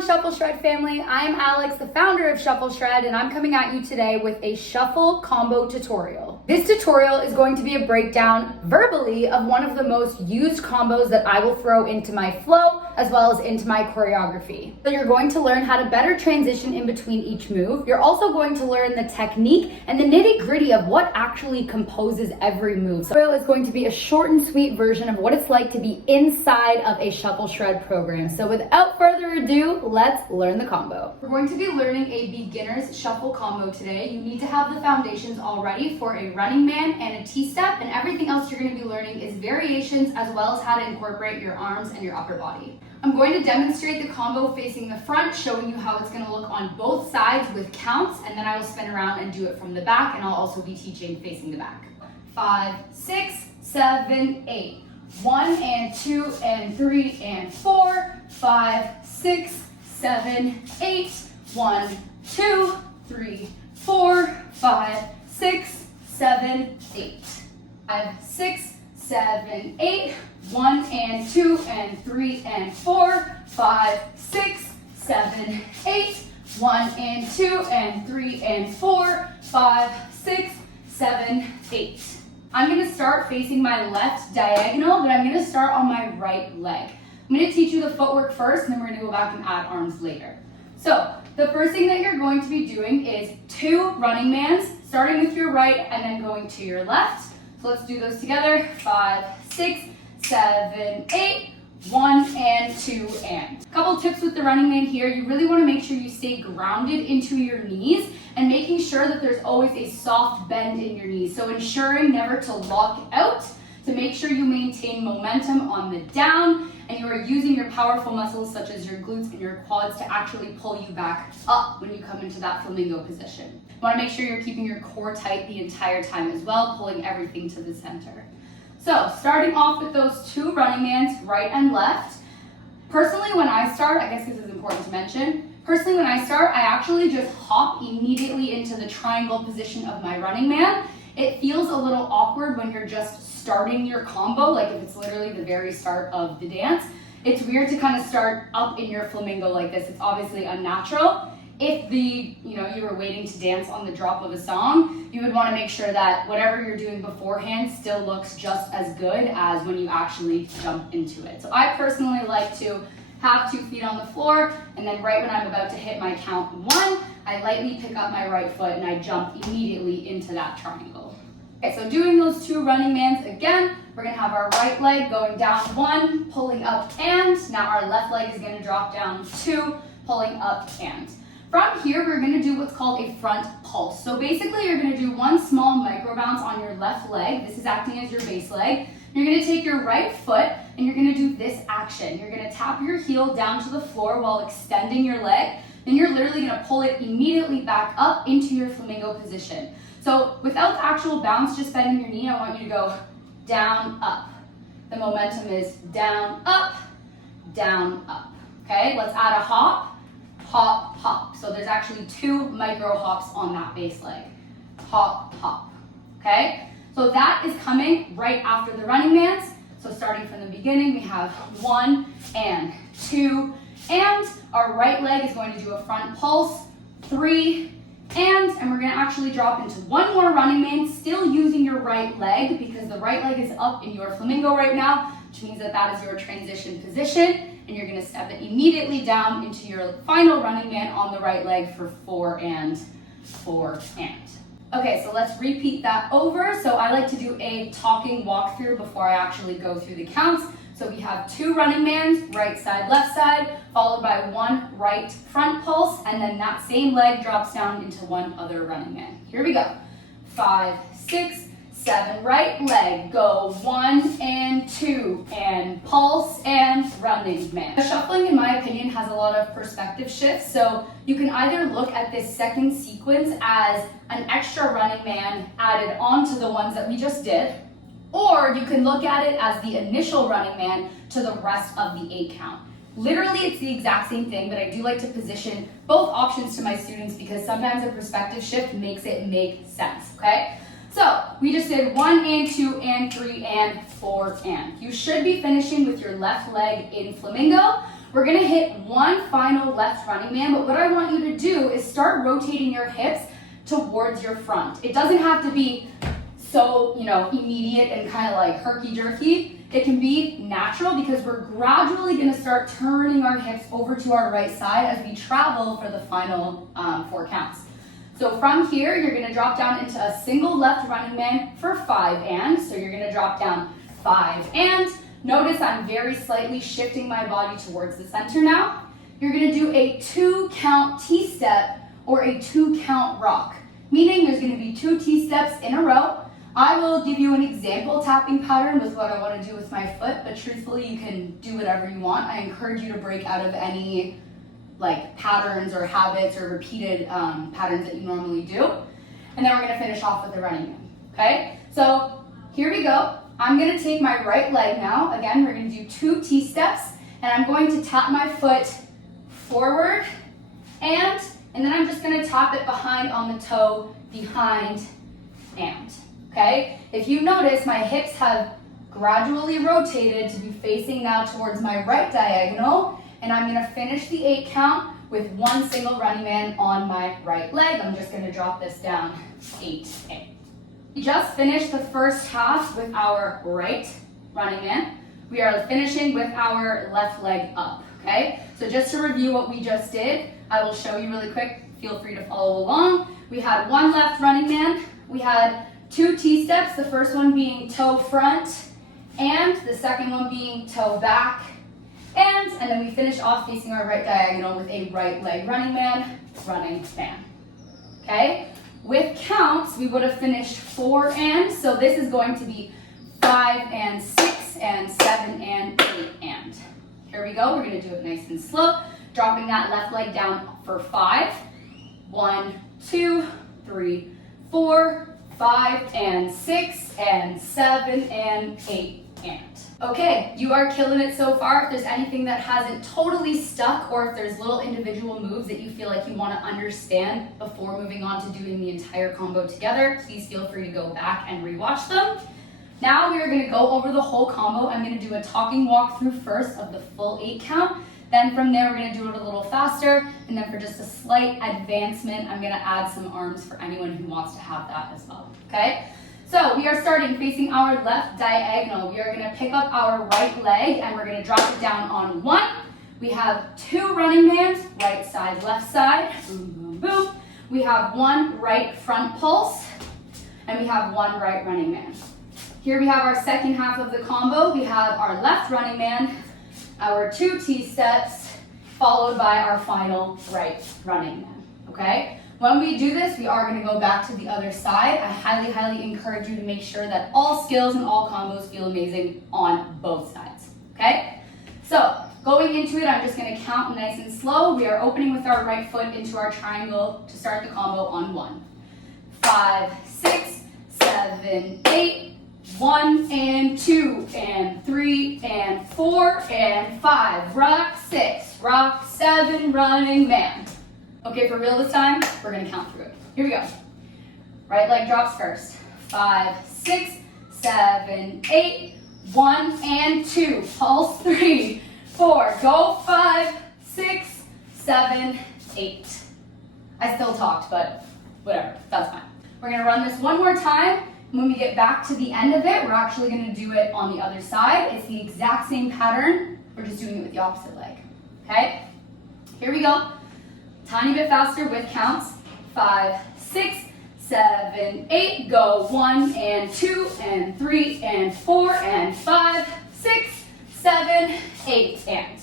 on, Shuffle Shred family. I'm Alex, the founder of Shuffle Shred, and I'm coming at you today with a shuffle combo tutorial. This tutorial is going to be a breakdown verbally of one of the most used combos that I will throw into my flow as well as into my choreography. So you're going to learn how to better transition in between each move. You're also going to learn the technique and the nitty-gritty of what actually composes every move. So the tutorial is going to be a short and sweet version of what it's like to be inside of a Shuffle Shred program. So without further ado, let's learn the combo. We're going to be learning a beginner's shuffle combo today. You need to have the foundations already for a running man and a T-step, and everything else you're going to be learning is variations as well as how to incorporate your arms and your upper body. I'm going to demonstrate the combo facing the front, showing you how it's going to look on both sides with counts, and then I will spin around and do it from the back, and I'll also be teaching facing the back. 5, 6, 7, 8. 1 and 2 and 3 and 4, 5, 6, 7, 8. 1, 2, 3, 4, 5, 6, 7, 8. 5, 6, 7, 8. 1 and 2 and 3 and 4, 5, 6, 7, 8. 1 and 2 and 3 and 4, 5, 6, 7, 8. I'm going to start facing my left diagonal, but I'm going to start on my right leg. I'm going to teach you the footwork first, and then we're going to go back and add arms later. So the first thing that you're going to be doing is 2 running mans, starting with your right and then going to your left. So let's do those together. 5, 6, 7, 8. 1 and 2 and. A couple tips with the running man here. You really want to make sure you stay grounded into your knees and making sure that there's always a soft bend in your knees. So ensuring never to lock out to make sure you maintain momentum on the down and you are using your powerful muscles such as your glutes and your quads to actually pull you back up when you come into that flamingo position. You want to make sure you're keeping your core tight the entire time as well, pulling everything to the center. So starting off with those 2 running mans, right and left. Personally, when I start, I guess this is important to mention, personally when I start, I actually just hop immediately into the triangle position of my running man. It feels a little awkward when you're just starting your combo, like if it's literally the very start of the dance. It's weird to kind of start up in your flamingo like this. It's obviously unnatural. If you were waiting to dance on the drop of a song, you would want to make sure that whatever you're doing beforehand still looks just as good as when you actually jump into it. So I personally like to have 2 feet on the floor, and then right when I'm about to hit my count 1, I lightly pick up my right foot and I jump immediately into that triangle. Okay, so doing those 2 running mans again, we're gonna have our right leg going down 1, pulling up and, now our left leg is gonna drop down 2, pulling up and. From here, we're going to do what's called a front pulse. So basically, you're going to do 1 small micro bounce on your left leg. This is acting as your base leg. You're going to take your right foot and you're going to do this action. You're going to tap your heel down to the floor while extending your leg. Then you're literally going to pull it immediately back up into your flamingo position. So without the actual bounce, just bending your knee, I want you to go down, up. The momentum is down, up, down, up. Okay, let's add a hop. Hop, hop. So there's actually 2 micro hops on that base leg. Hop, hop. Okay? So that is coming right after the running mans. So starting from the beginning, we have 1 and 2 and our right leg is going to do a front pulse, 3 and we're going to actually drop into 1 more running man, still using your right leg because the right leg is up in your flamingo right now, which means that that is your transition position. And you're going to step it immediately down into your final running man on the right leg for 4 and 4 and. Okay, so let's repeat that over. So I like to do a talking walkthrough before I actually go through the counts. So we have 2 running mans, right side, left side, followed by 1 right front pulse, and then that same leg drops down into 1 other running man. Here we go. 5, 6, 7, right leg, go 1 and 2, and pulse and running man. Shuffling, in my opinion, has a lot of perspective shifts, so you can either look at this second sequence as an extra running man added onto the ones that we just did, or you can look at it as the initial running man to the rest of the 8 count. Literally, it's the exact same thing, but I do like to position both options to my students because sometimes a perspective shift makes it make sense, okay? So we just did 1 and 2 and 3 and 4 and. You should be finishing with your left leg in flamingo. We're gonna hit one final left running man, but what I want you to do is start rotating your hips towards your front. It doesn't have to be so, immediate and kind of like herky-jerky. It can be natural because we're gradually gonna start turning our hips over to our right side as we travel for the final 4 counts. So from here, you're gonna drop down into a single left running man for 5 and. So you're gonna drop down 5 and. Notice I'm very slightly shifting my body towards the center now. You're gonna do a 2 count T-step or a 2 count rock, meaning there's gonna be 2 T-steps in a row. I will give you an example tapping pattern with what I wanna do with my foot, but truthfully, you can do whatever you want. I encourage you to break out of any patterns or habits or repeated patterns that you normally do. And then we're gonna finish off with the running man, okay? So here we go. I'm gonna take my right leg now. Again, we're gonna do 2 T-steps, and I'm going to tap my foot forward, and then I'm just gonna tap it behind on the toe, behind, and, okay? If you notice, my hips have gradually rotated to be facing now towards my right diagonal, and I'm gonna finish the 8 count with 1 single running man on my right leg. I'm just gonna drop this down, 8, 8. We just finished the first half with our right running man. We are finishing with our left leg up, okay? So just to review what we just did, I will show you really quick. Feel free to follow along. We had 1 left running man. We had 2 T-steps, the first one being toe front, and the second one being toe back. And then we finish off facing our right diagonal with a right leg running man, okay? With counts, we would have finished 4 and, so this is going to be 5 and 6 and 7 and 8 and. Here we go, we're gonna do it nice and slow, dropping that left leg down for 5. 1, 2, 3, 4, 5 and 6 and 7 and 8 and. Okay, you are killing it so far. If there's anything that hasn't totally stuck, or if there's little individual moves that you feel like you want to understand before moving on to doing the entire combo together, please feel free to go back and rewatch them. Now we are going to go over the whole combo. I'm going to do a talking walkthrough first of the full 8 count. Then from there, we're going to do it a little faster. And then for just a slight advancement, I'm going to add some arms for anyone who wants to have that as well, okay? So we are starting facing our left diagonal. We are gonna pick up our right leg and we're gonna drop it down on 1. We have 2 running mans, right side, left side, boom, boom, boom. We have 1 right front pulse, and we have 1 right running man. Here we have our second half of the combo. We have our left running man, our 2 T-steps, followed by our final right running man, okay? When we do this, we are going to go back to the other side. I highly, highly encourage you to make sure that all skills and all combos feel amazing on both sides, okay? So going into it, I'm just going to count nice and slow. We are opening with our right foot into our triangle to start the combo on 1. 5, 6, 7, 8, 1 and 2 and 3 and 4 and 5. Rock 6, rock 7, running man. Okay, for real this time, we're gonna count through it. Here we go. Right leg drops first. 5, 6, 7, 8, 1 and 2. Pulse 3, 4. Go 5, 6, 7, 8. I still talked, but whatever, that's fine. We're gonna run this one more time. When we get back to the end of it, we're actually gonna do it on the other side. It's the exact same pattern. We're just doing it with the opposite leg, okay? Here we go. Tiny bit faster with counts. 5, 6, 7, 8. Go 1 and 2 and 3 and 4 and 5, 6, 7, 8 and.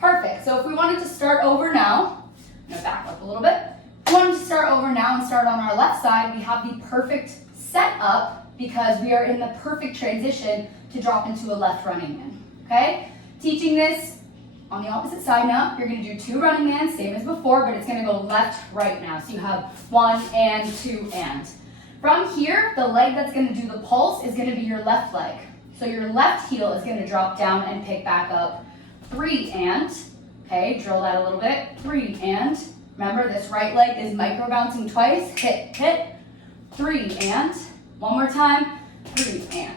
Perfect. So if we wanted to start over now, I'm gonna back up a little bit. If we wanted to start over now and start on our left side, we have the perfect setup because we are in the perfect transition to drop into a left running man, okay? Teaching this on the opposite side now, you're gonna do 2 running mans, same as before, but it's gonna go left, right now. So you have 1 and 2 and. From here, the leg that's gonna do the pulse is gonna be your left leg. So your left heel is gonna drop down and pick back up. 3 and, okay, drill that a little bit. 3 and, remember this right leg is micro bouncing twice. Hit, 3 and, one more time, 3 and.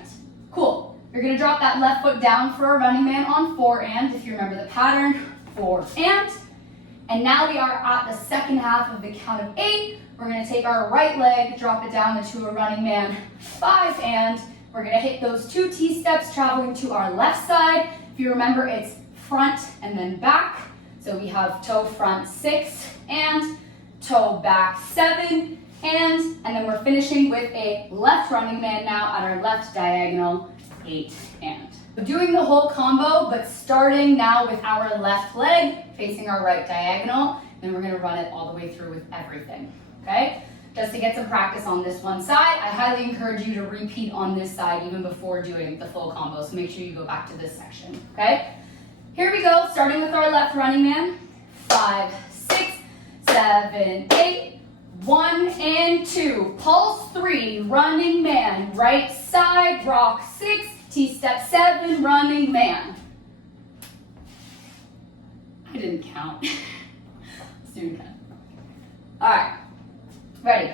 Cool. You're You're gonna drop that left foot down for a running man on 4 and, if you remember the pattern, 4 and now we are at the second half of the count of 8. We're gonna take our right leg, drop it down into a running man, 5 and, we're gonna hit those 2 T-steps traveling to our left side. If you remember, it's front and then back. So we have toe front 6 and, toe back 7 and then we're finishing with a left running man now at our left diagonal, 8 and. We're doing the whole combo, but starting now with our left leg facing our right diagonal, then we're gonna run it all the way through with everything, okay? Just to get some practice on this one side, I highly encourage you to repeat on this side even before doing the full combo, so make sure you go back to this section, okay? Here we go, starting with our left running man, 5, 6, 7, 8, 1 and 2, pulse 3, running man, right side, rock 6, T-step 7, running man. I didn't count. Let's do it again. All right, ready?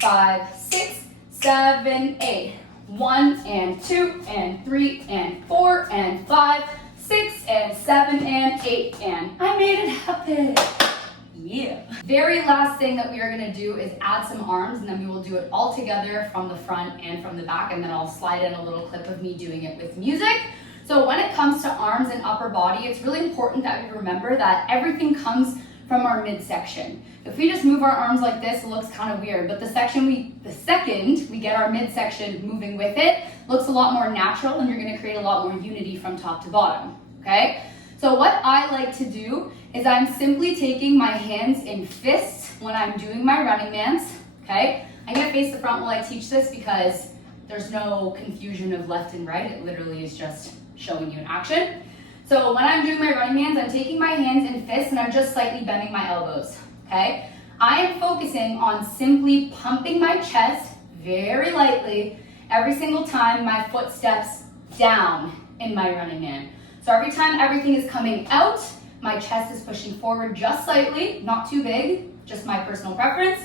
5, 6, 7, 8, 1 and 2 and 3 and 4 and 5, 6 and 7 and 8 and I made it happen. Yeah. Very last thing that we are gonna do is add some arms, and then we will do it all together from the front and from the back, and then I'll slide in a little clip of me doing it with music. So when it comes to arms and upper body, it's really important that we remember that everything comes from our midsection. If we just move our arms like this, it looks kind of weird, but the second we get our midsection moving with it, looks a lot more natural, and you're gonna create a lot more unity from top to bottom, okay? So what I like to do is I'm simply taking my hands in fists when I'm doing my running mans, okay? I'm gonna face the front while I teach this because there's no confusion of left and right. It literally is just showing you in action. So when I'm doing my running mans, I'm taking my hands in fists and I'm just slightly bending my elbows, okay? I am focusing on simply pumping my chest very lightly every single time my foot steps down in my running man. So every time everything is coming out, my chest is pushing forward just slightly, not too big, just my personal preference.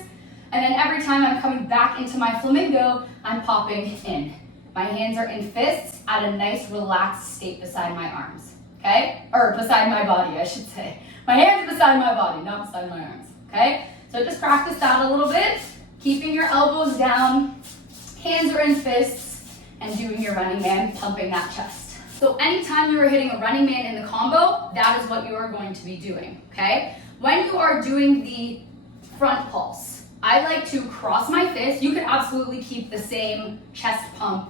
And then every time I'm coming back into my flamingo, I'm popping in. My hands are in fists at a nice relaxed state beside my arms, okay? Or beside my body, I should say. My hands are beside my body, not beside my arms, okay? So just practice that a little bit, keeping your elbows down, hands are in fists, and doing your running man, pumping that chest. So anytime you are hitting a running man in the combo, that is what you are going to be doing, okay? When you are doing the front pulse, I like to cross my fist. You could absolutely keep the same chest pump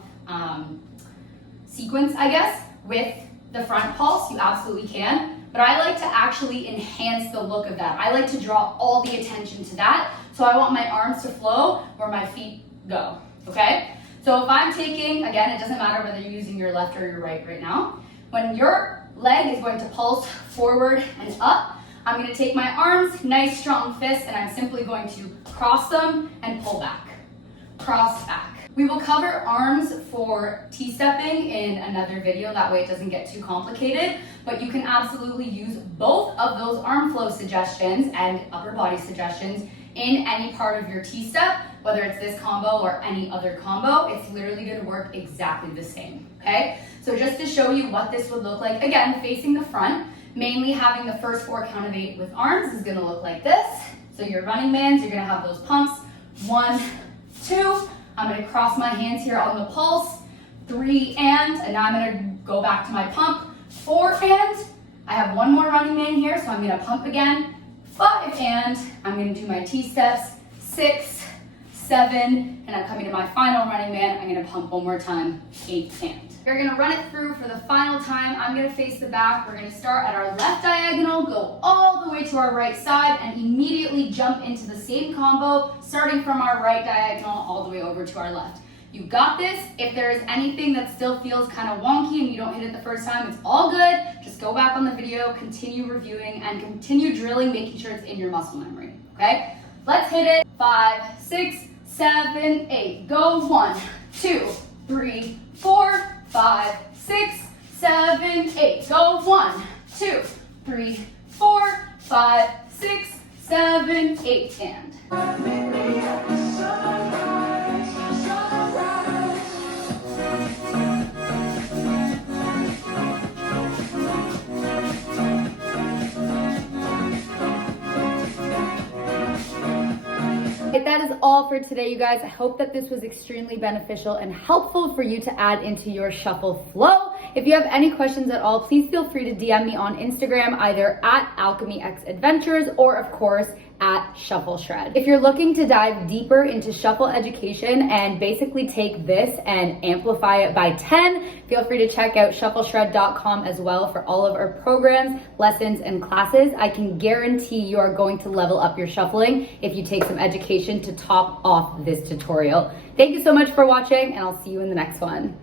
sequence, I guess, with the front pulse. You absolutely can. But I like to actually enhance the look of that. I like to draw all the attention to that. So I want my arms to flow where my feet go, okay? So if I'm taking, again, it doesn't matter whether you're using your left or your right now. When your leg is going to pulse forward and up, I'm going to take my arms, nice strong fists, and I'm simply going to cross them and pull back. Cross back. We will cover arms for T-stepping in another video, that way it doesn't get too complicated, but you can absolutely use both of those arm flow suggestions and upper body suggestions in any part of your T-step, whether it's this combo or any other combo. It's literally gonna work exactly the same, okay? So just to show you what this would look like, again, facing the front, mainly having the first 4 count of 8 with arms is gonna look like this. So your running mans, you're gonna have those pumps, 1, 2, I'm gonna cross my hands here on the pulse, 3 and now I'm gonna go back to my pump, 4 and, I have one more running man here, so I'm gonna pump again, 5 and, I'm gonna do my T-steps, 6, 7, and I'm coming to my final running man, I'm gonna pump one more time, 8 and. We're gonna run it through for the final time. I'm gonna face the back. We're gonna start at our left diagonal, go all the way to our right side, and immediately jump into the same combo, starting from our right diagonal all the way over to our left. You got this. If there is anything that still feels kind of wonky and you don't hit it the first time, it's all good. Just go back on the video, continue reviewing, and continue drilling, making sure it's in your muscle memory, okay? Let's hit it. 5, 6, 7, 8. Go 1, 2, 3, 4, 5, 6, 7, 8. Go 1, 2, 3, 4, 5, 6, 7, 8, and. That is all for today, you guys. I hope that this was extremely beneficial and helpful for you to add into your shuffle flow. If you have any questions at all, please feel free to DM me on Instagram, either at AlchemyXAdventures or of course at S.H.R.E.D. If you're looking to dive deeper into shuffle education and basically take this and amplify it by 10, feel free to check out ShuffleShred.com as well for all of our programs, lessons, and classes. I can guarantee you are going to level up your shuffling if you take some education to top off this tutorial. Thank you so much for watching, and I'll see you in the next one.